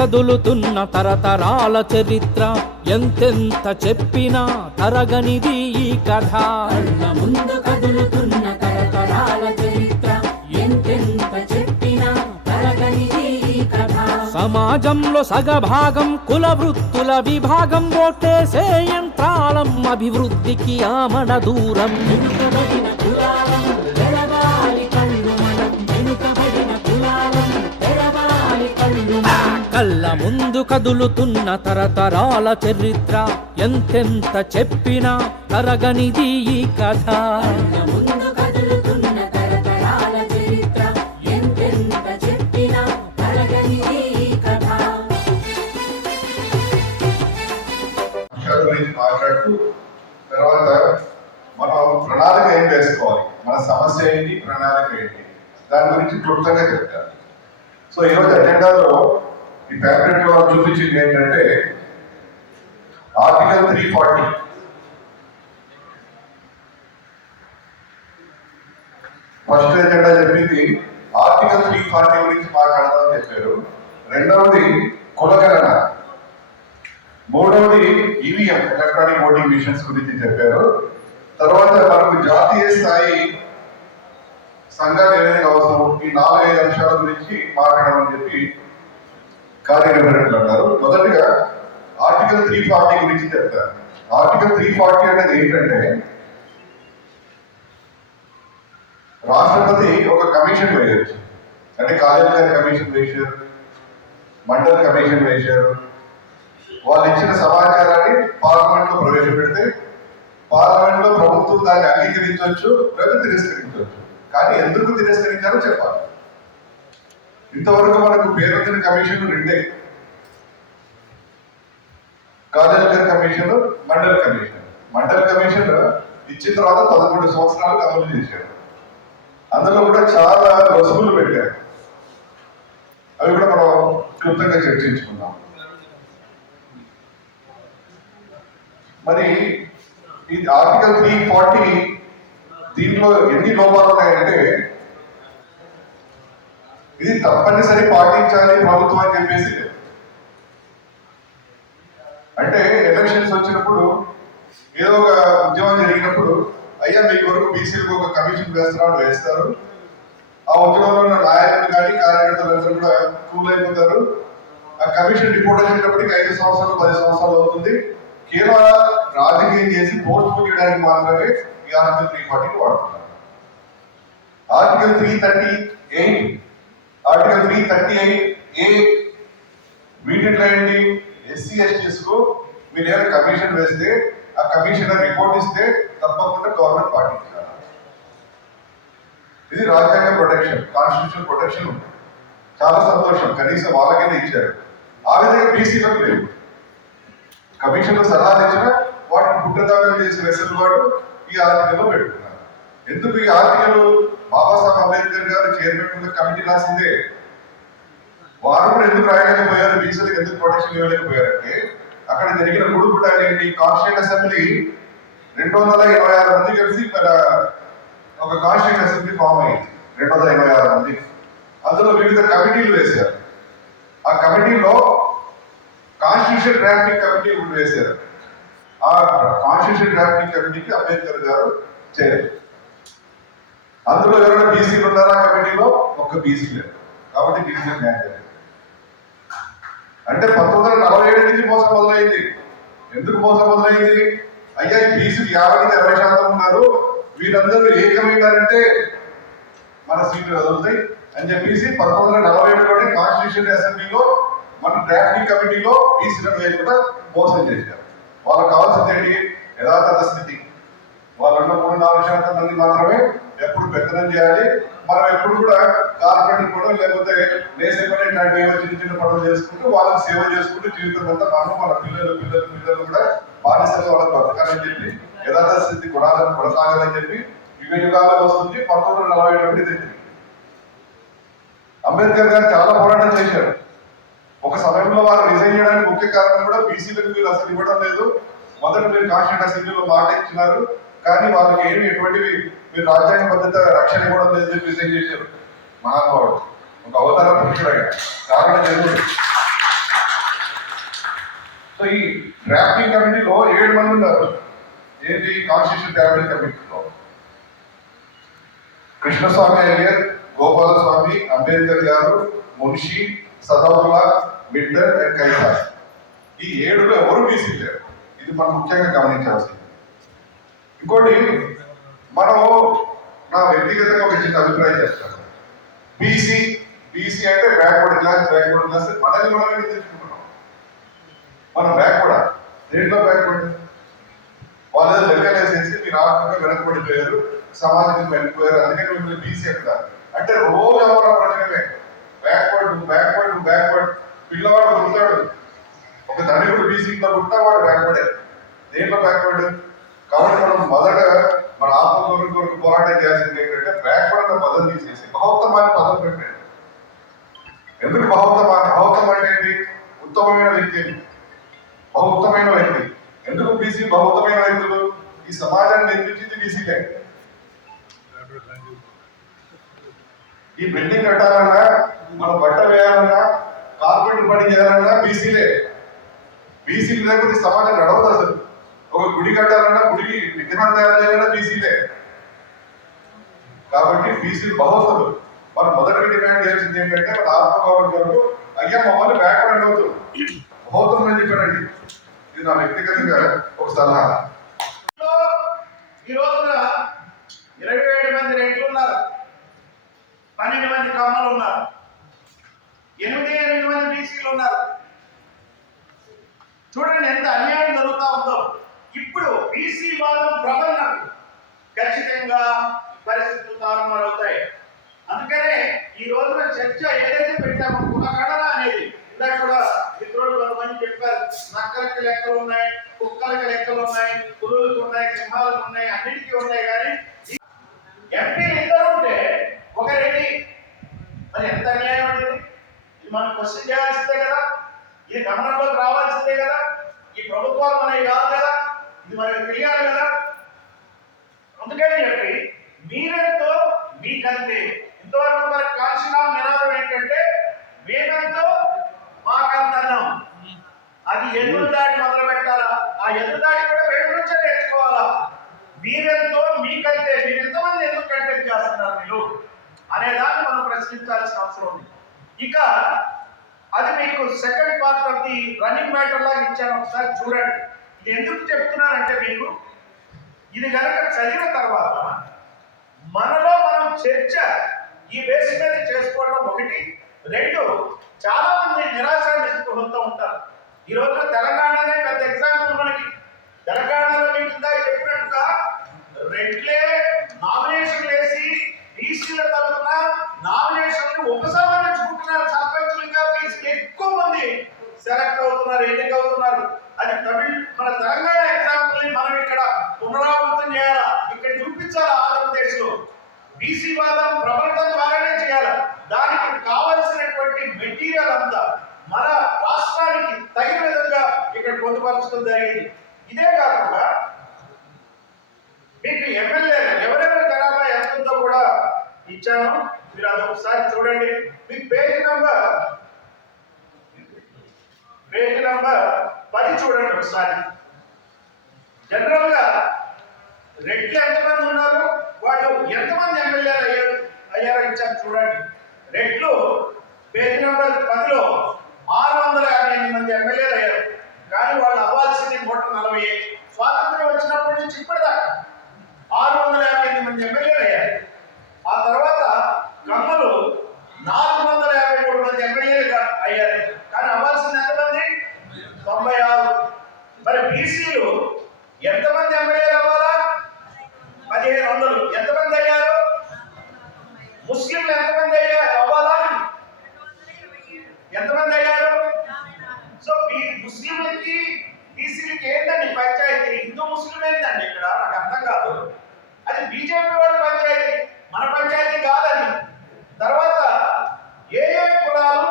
కదులుతున్న తరతరాల చరిత్ర ఎంతెంత చెప్పినా తరగనిది ఈ కథ. ముందు కదులుతున్న తరతరాల చరిత్ర ఎంతెంత చెప్పినా తరగనిది ఈ కథ. సమాజంలో సగభాగం కుల వృత్తుల విభాగం ఓటేసే యంత్రాలం అభివృద్ధికి ఆమడ దూరం. తెరవాలి కళ్ళు ముందు కదులుతున్న తరతరాల చరిత్ర ఎంతెంత చెప్పినా తరగనిది ఈ కథ. మాట్లాడుతూ తర్వాత మనం ప్రణాళిక ఏం వేసుకోవాలి? మన సమస్య ఏంటి? ప్రణాళిక ఏంటి? దాని గురించి క్లుప్తంగా చెప్తారు సో ఈరోజు అజెండాలో ఈ ప్యాకెట్ వారు చూపించింది ఏంటంటే article three forty first agenda చెప్పింది? ఆర్టికల్ త్రీ ఫార్టీ గురించి మాట్లాడదామని చెప్పారు. రెండవది కులగణన. మూడవది ఈవీఎం ఎలక్ట్రానిక్ ఓటింగ్ మిషన్స్ గురించి చెప్పారు. తర్వాత మనకు జాతీయ స్థాయి సంఘాలు ఏదైనా అవసరం? ఈ నాలుగైదు అంశాల గురించి మాట్లాడమని చెప్పి కార్యనిర్వహణలు అన్నారు మొదటిగా ఆర్టికల్ త్రీ ఫార్టీ గురించి చెప్తారు ఆర్టికల్ త్రీ ఫార్టీ అనేది ఏంటంటే రాష్ట్రపతి ఒక కమిషన్ వేయచ్చు. అంటే కాలేజ్ గారి కమిషన్ వేశారు మండల్ కమిషన్ వేశారు. వాళ్ళు ఇచ్చిన సమాచారాన్ని పార్లమెంట్లో ప్రవేశపెడితే పార్లమెంట్లో ప్రభుత్వం దాన్ని అంగీకరించవచ్చు లేదా తిరస్కరించవచ్చు కానీ ఎందుకు తిరస్కరించారో చెప్పాలి. ఇంతవరకు మనకు పేరొందిన కమిషన్ రెండే. Kalelkar commission Mandal commission Mandal commission ఇచ్చిన తర్వాత పదకొండు సంవత్సరాలు అమలు చేశారు. అందులో కూడా చాలా రుసుములు పెట్టారు. అవి కూడా మనం క్లుప్తంగా చర్చించుకుందాం. మరి ఇది ఆర్టికల్ త్రీ ఫార్టీ దీంట్లో ఎన్ని లోపాలు ఉన్నాయంటే ఇది తప్పనిసరి పాటించాలి ప్రభుత్వం అని చెప్పేసి. అంటే ఎలక్షన్స్ వచ్చినప్పుడు ఏదో ఒక ఉద్యమం జరిగినప్పుడు అయ్యా మీ కొరకు బీసీలకు ఒక కమిషన్ వేస్తున్నాడు వేస్తారు. ఆ ఉద్యమంలో ఉన్న నాయకులు కానీ కార్యకర్తలు కూడా కూల్ అయిపోతారు. ఆ కమిషన్ రిపోర్ట్ వచ్చేటప్పటికి ఐదు సంవత్సరాలు పది సంవత్సరాలు అవుతుంది. కేవలం రాజకీయం చేసి పోస్ట్ పోన్ చేయడానికి మాత్రమే ఈ ఆర్టికల్ త్రీ ఫార్టీని వాడుతున్నారు. Article three thirty eight article three thirty eight ఏ వీటిలో ఏంటి? ఎస్సీ ఎస్టీస్కు మీరు ఏదైనా కమిషన్ వేస్తే ఆ కమిషన్ రిపోర్ట్ ఇస్తే తప్పకుండా గవర్నమెంట్ పాటించాలి. ఇది రాజ్యాంగ ప్రొటెక్షన్ కాన్స్టిట్యూషన్ ప్రొటెక్షన్ ఉంది. చాలా సంతోషం. కనీసం వాళ్ళకైనా ఇచ్చారు. ఆ విధంగా బీసీలకు లేవు. కమిషన్ సలహాలు ఇచ్చిన వాటిని పుట్టదాఖలు చేసిన వెసులుబాటు ఈ ఆర్టికల్లో పెట్టుకున్నారు ఎందుకు ఈ ఆర్టికల్ బాబాసాహెబ్ అంబేద్కర్ గారు చైర్మన్ కమిటీ రాసిందే. వారు కూడా ఎందుకు రాయలేకపోయారు బీసీలకు ఎందుకు ప్రొటెక్షన్ ఇవ్వలేకపోయారంటే అక్కడ జరిగిన గుడుపుట ఏంటి కాన్స్టిట్యూట్ అసెంబ్లీ రెండు వందల ఇరవై ఆరు మంది కలిసి ఒక కాన్స్టిట్యూట్ అసెంబ్లీ ఫామ్ అయింది రెండు వందల ఇరవై ఆరు మంది. అందులో వివిధ కమిటీలు వేశారు. ఆ కమిటీలో కాన్స్టిట్యూషన్ డ్రాఫ్టింగ్ కమిటీ ఒకటి వేశారు. ఆ కాన్స్టిట్యూషన్ డ్రాఫ్టింగ్ కమిటీకి అంబేద్కర్ గారు చేరారు అందులో ఎవరైనా బీసీలు ఉన్నారా కమిటీలో? ఒక్క బీసీ లేదు. కాబట్టి డివిజన్ న్యాయం జరిగింది అంటే పంతొమ్మిది వందల నలభై ఏడు నుంచి మోసం మొదలైంది. ఎందుకు మోసం మొదలైంది? అయ్యా ఈ బీసీలు యాభై నుంచి అరవై శాతం ఉన్నారు. వీళ్ళందరూ ఏకమైనారంటే మన సీట్లు వదులుతాయి. అని చెప్పేసి పంతొమ్మిది వందల నలభై ఏడులోనే కాన్స్టిట్యూషన్ అసెంబ్లీలో మన డ్రాఫ్టింగ్ కమిటీలో బీసీలను వేయకుండా మోసం చేశారు. వాళ్ళకి కావాల్సింది ఏంటి? యథాతథ స్థితి. వాళ్ళు మూడు నాలుగు శాతం మంది మాత్రమే ఎప్పుడు పెత్తనం చేయాలి? మనం ఎప్పుడు కూడా కార్పొరేట్ కూడా లేకపోతే నేసే పని ఇట్లాంటి ఏవో చిన్న చిన్న పనులు చేసుకుంటూ వాళ్ళకి సేవ చేసుకుంటూ జీవితం అంతా మనం మన పిల్లలు పిల్లలు పిల్లలు కూడా బానిసలు వాళ్ళకి బతకాలని చెప్పి యథార్థ స్థితి గుణాలను కొనసాగాలని చెప్పి యుగ యుగాలు వస్తుంది పంతొమ్మిది వందల నలభై ఒకటి తెలిసింది అంబేద్కర్ గారు చాలా పోరాటం చేశారు. ఒక సమయంలో వారు రిజైన్ చేయడానికి ముఖ్య కారణం కూడా బీసీలకు మీరు అసలు ఇవ్వడం లేదు. మొదట మీరు కాన్స్టిట్యూట్ అసెంబ్లీలో మాట ఇచ్చినారు. కానీ వాళ్ళకి ఏమి ఎటువంటివి మీరు రాజ్యాంగ భద్రత రక్షణ కూడా లేదు చెప్పి ఏం చేశారు. మహానుభావుడు. ఒక అవతార పురుషుడు కారణ జరుగుతుంది సో ఈ డ్రాఫ్టింగ్ కమిటీలో ఏడు మంది ఉన్నారు. ఏంటి? కాన్స్టిట్యూషన్ డ్రాఫ్టింగ్ కమిటీలో కృష్ణస్వామి అయ్యర్ గోపాలస్వామి అంబేద్కర్ గారు మున్షి సదావుల్లా మిడ్డర్ అండ్ కైలాస్. ఈ ఏడులో ఎవరు బీసీ లేరు? ఇది మనం ముఖ్యంగా గమనించాల్సింది. ఇంకోటి మనం నా వ్యక్తిగతంగా ఒక చిన్న అభిప్రాయం చేస్తాను బీసీ బీసీ అంటే బ్యాక్వర్డ్ క్లాస్ బ్యాక్వర్డ్ క్లాస్ మనల్ని మనం తెలుసుకుంటున్నాం? మనం బ్యాక్వర్డ్? దేంట్లో బ్యాక్వర్డ్? వాళ్ళు ఏదో లెక్కలేసేసి మీరు ఆర్థికంగా వెనకబడిపోయారు సమాజానికి వెళ్ళిపోయారు అందుకని మిమ్మల్ని బీసీ అంటారు. అంటే రోజు ఎవరు ప్రజలమే బ్యాక్వర్డ్. బ్యాక్వర్డ్ బ్యాక్వర్డ్ పిల్లవాడు పుడతాడు. ఒక ధనికుడు బీసీలో పుట్టినా వాడు బ్యాక్వర్డే. దేంట్లో బ్యాక్వర్డ్? కాబట్టి మనం మొదట మన ఆత్మగౌరవం కొరకు పోరాటం చేయాల్సింది ఏంటంటే బ్యాక్వర్డ్ పదం తీసేసి మహోత్తమాన్ని పదం పెట్టండి. ఎందుకు మహోత్తమ మహోత్తమ అంటే ఏంటి? ఉత్తమమైన వ్యక్తి బహుత్తమైన వ్యక్తి. ఎందుకు బీసీ బహుత్తమైన వ్యక్తులు? ఈ సమాజాన్ని నిర్మించింది బీసీలే. ఈ బిల్డింగ్ కట్టాలన్నా మనం బట్ట వేయాలన్నా కార్పెంటర్ పని చేయాలన్నా బీసీలే. బీసీలు లేకపోతే ఈ సమాజం నడవదు అసలు. ఒక గుడి కట్టాలన్నా గుడికి విగ్రహం తయారు చేయాలన్నా బీసీలే. కాబట్టి బీసీలు బహుతులు మనం మొదటి డిమాండ్ చేసింది ఏంటంటే మన ఆత్మగౌరవం కొరకు అయ్యా మమ్మల్ని బ్యాక్వర్డ్ అవ్వదు బహుత్వం అని చెప్పారండి ఇది నా వ్యక్తిగతంగా ఒక సలహా. ఈ రోజున ఇరవై ఏడు మంది రెడ్లు ఉన్నారు. పన్నెండు మంది కమ్మలు ఉన్నారు. ఎనిమిది ఎనిమిది మంది బీసీలు ఉన్నారు. చూడండి ఎంత అన్యాయం జరుగుతూ ఉందో. బీసీ వాదం ప్రబలన ఖచ్చితంగా పరిస్థితులు తారుమారవుతాయి. అందుకనే ఈ రోజున చర్చ ఏదైతే పెట్టామో కులగణన అనేది ఇందాక కూడా మిత్రులు కొంతమంది చెప్పారు నక్కలకి లెక్కలు ఉన్నాయి కుక్కలకి లెక్కలు ఉన్నాయి పులులకు ఉన్నాయి సింహాలకు ఉన్నాయి అన్నిటికీ ఉన్నాయి కానీ ఎంపీలు ఇద్దరు ఉంటే ఒకరేంటి మరి ఎంత అన్యాయం అనేది? ఇది? ఇది మనం క్వశ్చన్ చేయాల్సిందే కదా? ఇది గమనంలోకి రావాల్సిందే కదా? ఈ ప్రభుత్వాలు మనవి కాదు కదా? ఇది మనకు తెలియాలి కదా? అందుకని చెప్పి మీరెంతో మీకంతే. ఇంతవరకు మనకు కాల్సిన నినాదం ఏంటంటే మేమెంతో మాకంతన్నాం అది ఎదురు దాడి మొదలు పెట్టాలా? ఆ ఎదురు దాడి కూడా వేడి నుంచే నేర్చుకోవాలా? మీరెంతో మీకంటే మీరు ఎంతమంది ఎందుకు కంటెక్ట్ చేస్తున్నారు మీరు? అనేదాన్ని మనం ప్రశ్నించాల్సిన అవసరం ఉంది. ఇక అది మీకు second part of the running matter లాగా ఇచ్చాను. ఒకసారి చూడండి. ఇది ఎందుకు చెప్తున్నానంటే మీకు ఇది కనుక చదివిన తర్వాత మనలో మనం చర్చ ఈ బేస్ మీద చేసుకోవడం ఒకటి. రెండు చాలా మంది నిరాశ నిస్పృహంతో ఉంటారు. ఈ రోజున తెలంగాణనే పెద్ద ఎగ్జాంపుల్ మనకి తెలంగాణలో మీకు ఇందాక చెప్పినట్టుగా రెడ్లే నామినేషన్ వేసి బీసీల తరఫున నామినేషన్ ఉపసంహరించుకుంటున్నారు సర్పంచులుగా బీసీలు ఎక్కువ మంది సెలెక్ట్ అవుతున్నారు ఎన్నిక అవుతున్నారు అది తమిళ మన తెలంగాణ ఎగ్జాంపుల్ని మనం ఇక్కడ పునరావృతం చేయాలా ఇక్కడ చూపించాలా ఆంధ్రప్రదేశ్లో బీసీ వాదం ప్రబలటం ద్వారానే చేయాలి దానికి కావలసినటువంటి మెటీరియల్ అంతా మన రాష్ట్రానికి తగిన విధంగా ఇక్కడ పొందుపరచడం జరిగింది. ఇదే కాకుండా మీకు ఎమ్మెల్యే ఎవరెవరి జనాభా ఎంత ఉందో కూడా ఇచ్చాను. మీరు అది ఒకసారి చూడండి. మీకు పేజీ నంబర్ పేజీ నంబర్ పది చూడండి ఒకసారి. జనరల్గా రెడ్లు ఎంతమంది ఉన్నారు? వాళ్ళు ఎంతమంది ఎమ్మెల్యేలు అయ్యారు? అయ్యారో ఇచ్చారు చూడండి. రెడ్లు పేజీ నంబర్ పదిలో ఆరు వందల యాభై ఎనిమిది మంది ఎమ్మెల్యేలు అయ్యారు. కానీ వాళ్ళు అవ్వాల్సింది నూట నలభై స్వాతంత్రం వచ్చినప్పటి నుంచి ఇప్పటిదాకా ఆరు వందల యాభై ఎనిమిది మంది ఎమ్మెల్యేలు అయ్యారు ఆ తర్వాత కమ్మలు నాలుగు వందల యాభై మూడు మంది ఎమ్మెల్యేలుగా అయ్యారు కానీ అవ్వాల్సింది ఎంతమంది తొంభై ఆరు మరి బీసీలు ఎంతమంది ఎమ్మెల్యేలు అవ్వాలా పదిహేను వందలు ఎంతమంది అయ్యారు ముస్లింలు ఎంతమంది అయ్యారు అవ్వాలా ఎంతమంది అయ్యారు సో ఈ ముస్లింలకి బీసీలకి ఏంటండి పంచాయతీ హిందూ ముస్లిం ఏంటండి ఇక్కడ నాకు అర్థం కాదు అది బీజేపీ వాళ్ళ పంచాయతీ మన పంచాయతీ కాదని తర్వాత ఏ ఏ కులాలు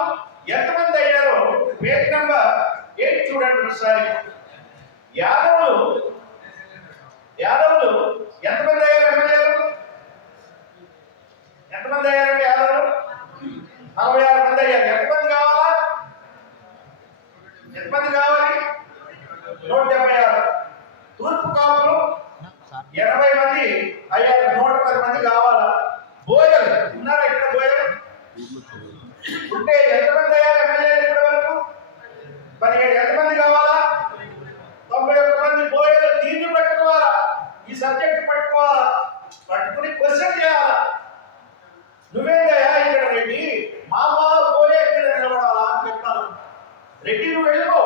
ఎంతమంది అయ్యారో పేజ్ నెంబర్ ఏంటి చూడండి ఒకసారి యాదవులు యాదవులు ఎంతమంది అయ్యారు ఎమ్మెల్యేలు ఎంతమంది అయ్యారండి యాదవులు నలభై ఆరు మంది అయ్యారు ఎంతమంది కావాలా ఎంతమంది కావాలి నూట డెబ్బై ఆరు తూర్పు కాపులు ఎనభై మంది అయ్యారు నూట పది మంది కావాలా? బోయలు. ఉన్నారా ఇక్కడ బోయలు? ఉంటే ఎంతమంది అయ్యారు ఎమ్మెల్యేలు ఇప్పటి వరకు? పదిహేడు ఎంతమంది కావాలా? తొంభై ఒక్క మంది బోయలు. దీన్ని పట్టుకోవాలా? ఈ సబ్జెక్ట్ పట్టుకోవాలా? పట్టుకుని క్వశ్చన్ చేయాలా నువ్వేందయ్యా ఇక్కడ రెడ్డి మా వాళ్ళు పోలే ఇక్కడ నిలబడాలా అని చెప్తాను రెడ్డి నువ్వు వెళ్ళిపో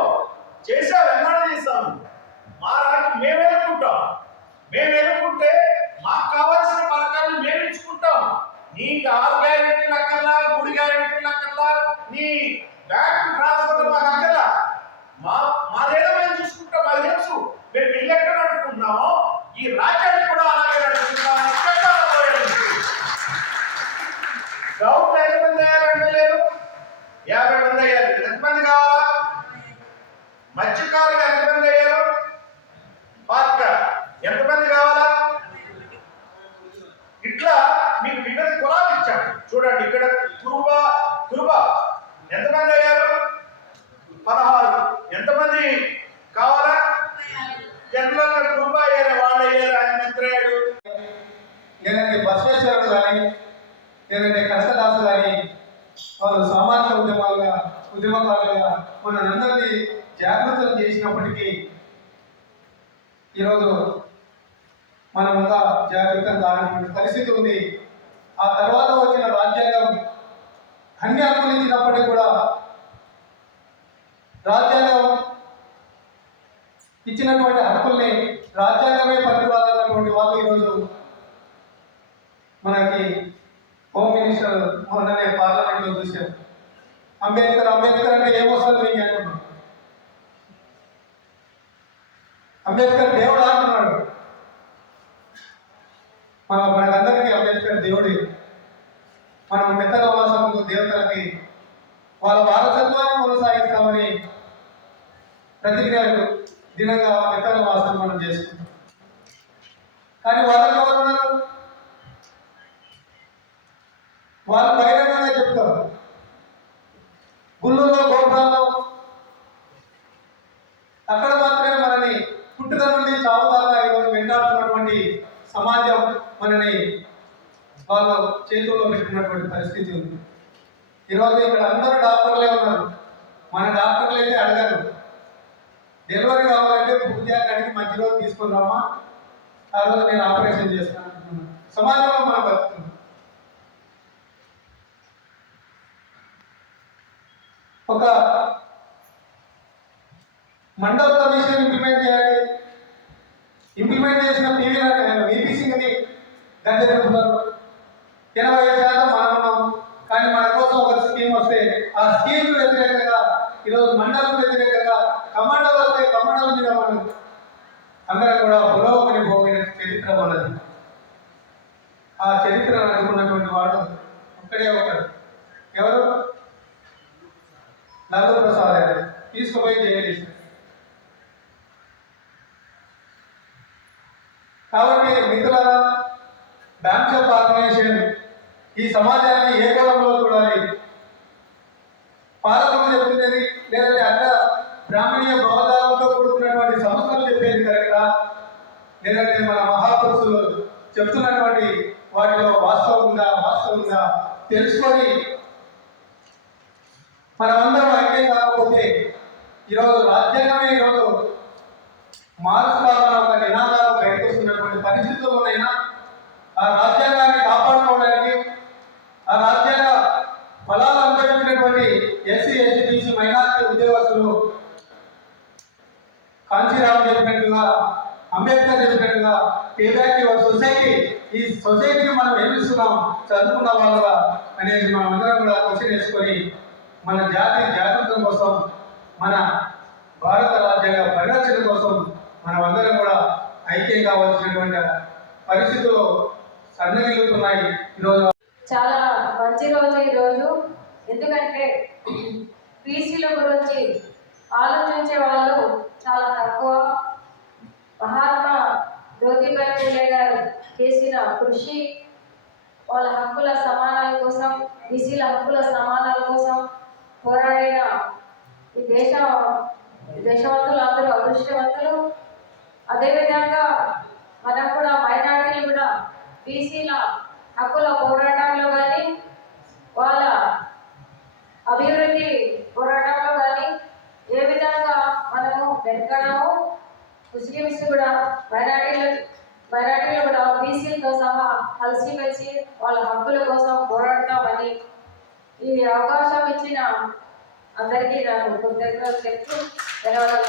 చేసావు ఎన్నాడు చేస్తాను మా రాజు మేము వెళ్ళుకుంటాం మేము ఎన్నుకుంటే మాకు కావాల్సిన పథకాన్ని మేము ఇచ్చుకుంటాం. నీకు ఆరు అక్కర్లా మూడు గ్యారెంటీలు అక్కర్లా నీ బ్యాంక్ ట్రాన్స్ఫర్ మాకు అక్కర్లా మా మాదేదో మేము చూసుకుంటాం మాకు తెలుసు మేము ఇల్లు ఎక్కడ నడుపుకుంటున్నామో ఈ రాజ్యాన్ని కూడా అలాగే నడుపుకుంటాం ఎక్కడ పోయాడు డౌట్ ఎంతమంది అయ్యారు ఎమ్మెల్యేలు యాభై మంది అయ్యారు ఎంతమంది కావాలా మత్స్యకారులు ఎంతమంది అయ్యారు పాత్ర ఎంతమంది కావాలా ఇట్లా మీకు వివిధ కులాలు ఇచ్చాను చూడండి ఇక్కడ కురుబ కురుబ ఎంతమంది అయ్యారు పదహారు ఎంతమంది కావాలా జనరల్ కురుబ అయ్యారు వాళ్ళు అయ్యారు ఆయన మంత్రి అయ్యాడు లేదంటే బసవేశ్వరుడు కానీ లేదంటే కనకదాసు కానీ వాళ్ళు సామాజిక ఉద్యమాలుగా ఉద్యమకారులుగా మనందరినీ జాగృతం చేసినప్పటికీ ఈరోజు మనమంతా జాగ్రత్తగా దాని పరిస్థితి ఉంది. ఆ తర్వాత వచ్చిన రాజ్యాంగం అన్ని హక్కులు ఇచ్చినప్పటికీ కూడా రాజ్యాంగం ఇచ్చినటువంటి హక్కుల్ని రాజ్యాంగమే పట్టుకోవాలన్నటువంటి వాళ్ళు ఈరోజు మనకి హోమ్ మినిస్టర్ మొన్ననే పార్లమెంట్ చూశారు. అంబేద్కర్ అంబేద్కర్ అంటే ఏమో మీకు అనుకున్నాం అంబేద్కర్ దేవుడు అంటున్నాడు. మన మనందరికీ అంబేద్కర్ దేవుడే. మనం పెద్దల వాసములు దేవతలకి వాళ్ళ వారసత్వాన్ని కొనసాగిస్తామని ప్రతిజ్ఞ దినంగా పెద్దల వాసం మనం చేసుకుంటాం. కానీ వాళ్ళ ఎవరు ఉన్నారు? వాళ్ళు బహిరంగంగా చెప్తారు గుళ్ళలో గోపురాల్లో అక్కడ మాత్రమే మనని పుట్టుక నుండి చావు దాకా ఈరోజు వెంటాడుతున్నటువంటి సమాజం మనని వాళ్ళ చేతుల్లో పెట్టుకున్నటువంటి పరిస్థితి ఉంది. ఈరోజు ఇక్కడ అందరూ డాక్టర్లే ఉన్నారు. మన డాక్టర్లు అయితే అడగరు. డెలివరీ కావాలంటే బుక్ చేయాలి మంచి రోజు తీసుకున్నామా ఆ రోజు నేను ఆపరేషన్ చేస్తాను సమాజంలో మనం బతుకుతుంది ఒక మండల కమిషన్ ఇంప్లిమెంట్ చేయాలి ఇంప్లిమెంట్ చేసిన పివి విపి సింగ్ని గద్దె చెప్తున్నారు ఎనభై శాతం మనం కానీ మన కోసం ఒక స్కీమ్ వస్తే ఆ స్కీమ్ వ్యతిరేకంగా ఈరోజు మండలం వ్యతిరేకంగా కమాండలు వస్తే కమాండల మీద మనం అందరం కూడా పురోగమని పోగిన చరిత్ర ఉన్నది. ఆ చరిత్ర నడుపుకున్నటువంటి వాడు ఒక్కడే ఒకడు ఎవరు? లాలూ ప్రసాద్ గారు తీసుకుపోయి జైలు కాబట్టి మిత్రులారా బ్యాంక్స్ ఆఫ్ ఆర్గనైజేషన్ ఈ సమాజాన్ని ఏ కాలంలో చూడాలి? పాలకులు చెప్తున్నది లేదంటే అక్కడ బ్రాహ్మణీయ భావజాలంతో కూడుకున్నటువంటి సంస్థలు చెప్పేది కరెక్టా? లేదంటే మన మహాపురుషులు చెప్తున్నటువంటి వాటిలో వాస్తవం ఉందా వాస్తవం ఉందా? తెలుసుకొని మనమందరం ఐక్యం కాకపోతే ఈరోజు రాజ్యాంగమే ఈరోజు మారుస్తామన్న ఒక నినాదాలు బయటకు వస్తున్నటువంటి పరిస్థితుల్లోనైనా ఆ రాజ్యాంగాన్ని కాపాడుకోవడానికి ఆ రాజ్యాంగ ఫలాలు అనుభవించినటువంటి ఎస్సీ ఎస్టీ బీసీ మైనారిటీ ఉద్యోగస్తులు కాంచీరామ్ చెప్పినట్టుగా అంబేద్కర్ చెప్పినట్టుగా పేదాకి యువర్ సొసైటీ ఈ సొసైటీని మనం ఏమిస్తున్నాం చదువుకున్న వాళ్ళగా అనేది మనం అందరం కూడా క్వశ్చన్ వేసుకొని మన జాతి జాగ్రత్త కోసం మన భారత రాజ్యాంగ పరిరక్షణ కోసం మనం అందరం కూడా ఐక్యం కావాల్సినటువంటి పరిస్థితుల్లో సన్నగిల్లుతున్నాయి. ఈరోజు చాలా మంచి రోజు ఈరోజు. ఎందుకంటే బీసీల గురించి ఆలోచించే వాళ్ళు చాలా తక్కువ. మహాత్మా జ్యోతిబాయి పూలే గారు చేసిన కృషి వాళ్ళ హక్కుల సమానాల కోసం బీసీల హక్కుల సమానాల కోసం పోరాడిన ఈ దేశ దేశవంతులు అందరూ అదృష్టవంతులు. అదేవిధంగా మనం కూడా మైనార్టీ బీసీల హక్కుల పోరాటంలో కానీ వాళ్ళ అభివృద్ధి పోరాటంలో కానీ ఏ విధంగా మనము వెనకడము ముస్లిమ్స్ కూడా మైనార్టీలు మైనార్టీలు కూడా బీసీలతో సహా కలిసిమెలిసి వాళ్ళ హక్కుల కోసం పోరాడతామని ఈ అవకాశం ఇచ్చిన అందరికీ నాకు కృతజ్ఞతలు చెప్తూ ధన్యవాదాలు